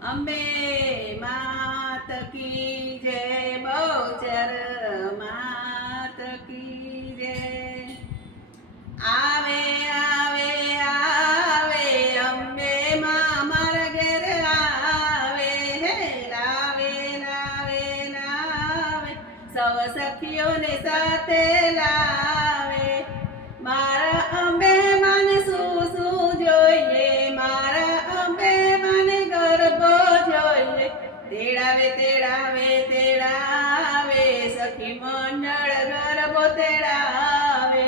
અંબે માત કી જય, બહુચર માત કી જય. આવે આવે આવે અંબે માં મારા ઘેર આવે, હે લાવે લાવે લાવે સૌ સખીઓને સાથે લાવે. મારા અંબે માને શું શું જોઈએ, મારા અંબે માને ગરબો જોઈએ. તેડાવે તેડાવે તેડાવે સખી મંડળ ગરબો તેડાવે.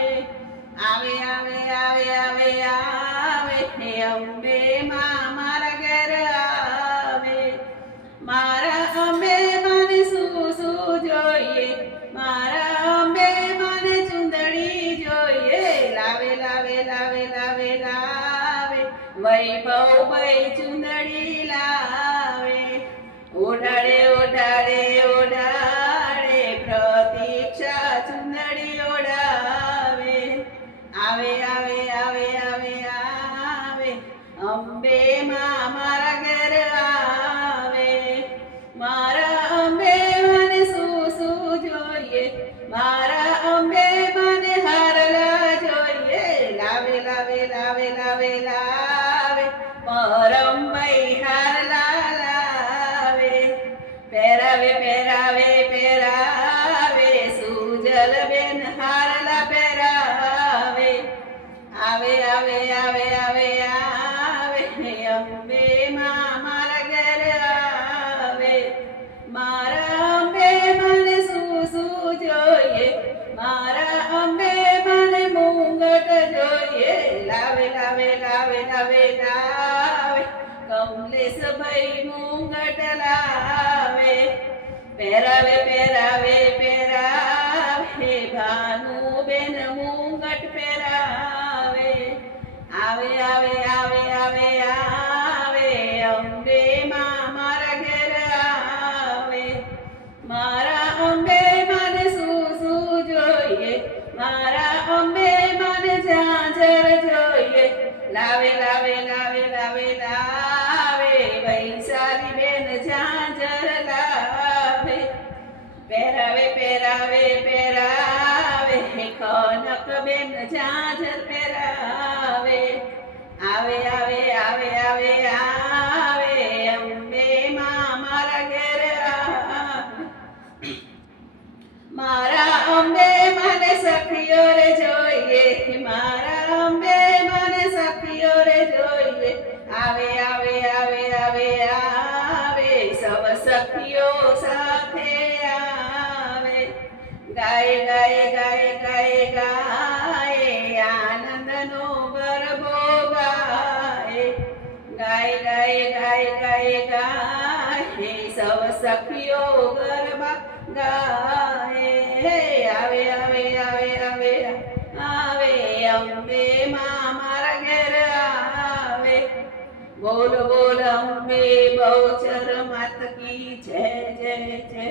આવે આવે આવે આવે આવે હે અંબે માં મારા ઘેર આવે. મારા અંબે માને શું શું જોઈએ, મારા અંબે માને ચુંદડી જોઈએ. લાવે લાવે લાવે લાવે લાવે વૈભવ ભાઈ ચુંદડી લાવે. ઓઢાડે ઓઢાડે ઓઢાડે પ્રતીક્ષા ચુંદડી ઓઢાવે. આવે આવે આવે આવે આવે અંબે માં મારા ઘેર આવે. મારા અંબે મને શું શું જોઈએ, મારા અંબે મને હારલા જોઈએ. લાવે લાવે લાવે લાવે લાવે પરમભાઈ હારલા લાવે. પહેરાવે પહેરાવે પહેરાવે સુજલ બેન હારલા પહેરાવે. આવે આવે આવે આવે આવે અંબે માં મારા ઘેર આવે. મારા અંબે મને શું શું જોઈએ, મારા અંબે મને મુંગટ જોઈએ. લાવે લાવે લાવે લાવે લાવે કમલેશ ભાઈ મુંગટ લાવે. પહેરાવે પહેરાવે પહેરાવે ભાનુબેન મુંગટ પહેરાવે. આવે આવે આવે આવે આવે અંબે માં મારા ઘેર આવે. મારા અંબે મને શું શું જોઈએ, મારા અંબે મને ઝાંઝર જોઈએ. લાવે લાવે લાવે લાવે લાવે વૈશાલી બેન ઝાંઝર લાવે. પહેરાવે પહેરાવે પહેરાવે કનક બેન ઝાંઝર પહેરાવે. આવે આવે આવે આવે આવે અંબે માં મારા ઘેર આવે. મારા અંબે મને સખીઓ રે જોઈએ, મારા અંબે મને સખીઓ રે જોઈએ. આવે આવે આવે આવે આવે સૌ સખીઓ સાથે આવે. ગાય ગાય ગાય ગાય ગાય આનંદનો ગરબો ગાય. ગાય ગાય ગાય ગાય ગાય સૌ સખીઓ ગરબા ગાય. આવે આવે આવે આવે આવે અંબે માં મારા ઘેર આવે. બોલ બોલ અંબે બહુચર માત કી જય જય જય.